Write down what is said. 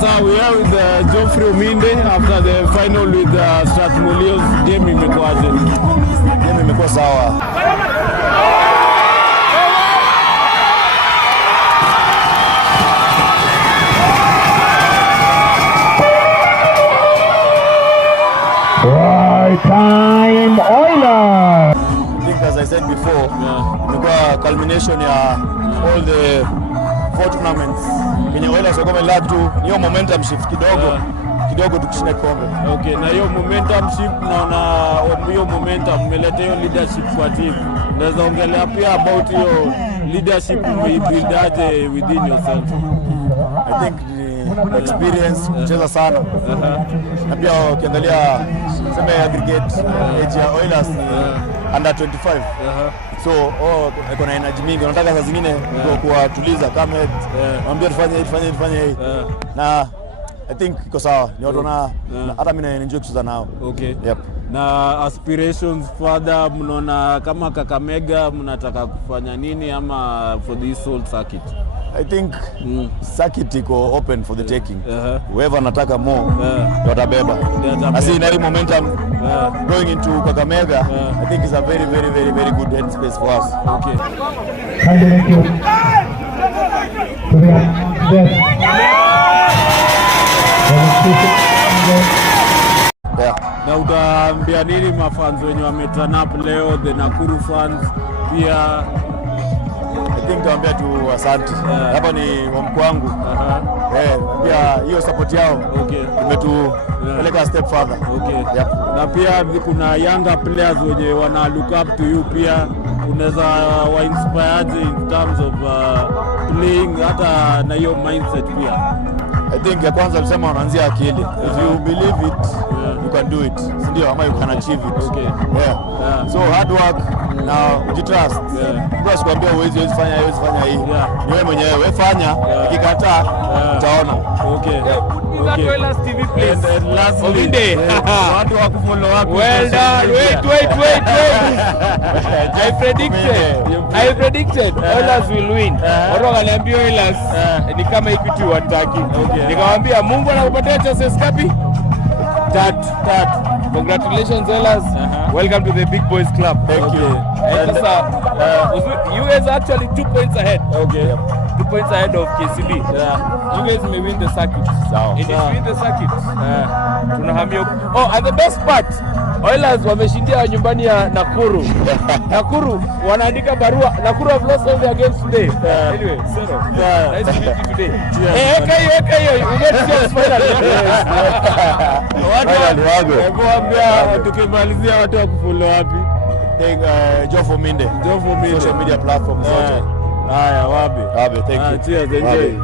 So we are with Geoff Ominde after the final with Strathmolio's. Game imekuaje? Game imekuwa sawa. Time Oilers. I think as I said before, imekuwa culmination ya all the 4 tournaments. Kwenye Oilers wako melad tu hiyo momentum shift kidogo tukishinda kombe. Okay, na hiyo momentum shift naona hiyo momentum umeleta hiyo leadership kwa team. Unaweza ongelea pia about hiyo leadership umebuild aje within yourself? I think the experience kucheza sana. Na pia ukiangalia sema aggregate age ya Oilers under 25. So iko na energy mingi. Unataka saa zingine kuwatuliza kama mwambie tufanye hii. Na I think iko sawa. Ni watu na hata mimi na enjoy kucheza nao. Okay. Yep. Na aspirations further mnaona kama Kakamega mnataka kufanya nini ama for this whole circuit? I think circuit iko open for the taking. Whoever anataka more watabeba. I see now momentum going into Kakamega. I think it's a very good headspace for us. Okay. Thank you. Na utaambia nini mafans wenye wameturn up leo, the Nakuru fans pia? I think naambia tu asante. Hapa ni home kwangu. Pia hiyo support yao imetupeleka step further. Okay. Yep. Na pia kuna younger players wenye wana look up to you pia, unaweza wa inspire in terms of playing hata na hiyo mindset pia. I think ya kwanza alisema wanaanzia akili. If you believe it, you can do it. Ndio ama you can achieve it. Okay. So hard work na ujitrust. Basi kuambia huwezi fanya hii. Ni wewe mwenyewe wewe fanya, ukikataa utaona. Okay. Oilers TV please. And lastly, Ominde. Watu wa kufollow up. Well done. Wait. I predicted Oilers will win. Watu wakaniambia Oilers ni kama Equity wataki. Nikamwambia Mungu anakupatia chances ngapi? Tatu. Congratulations Oilers. Welcome to the big boys club. Thank you. And you guys are actually 2 points ahead. Okay. 2 points ahead of KCB. You guys may win the circuit. If you win the circuit, tunahamia. Oh, and the best part, Oilers wameshindia nyumbani ya Nakuru. Nakuru wanaandika barua. Nakuru have lost all their games today. Anyway, nice to meet you today. Eka hiyo. You get chance finally. Watu tukimalizia watu wa kufollow wapi? Geoff Ominde. Social media platforms zote. Haya, wapi? Thank you. Cheers, enjoy.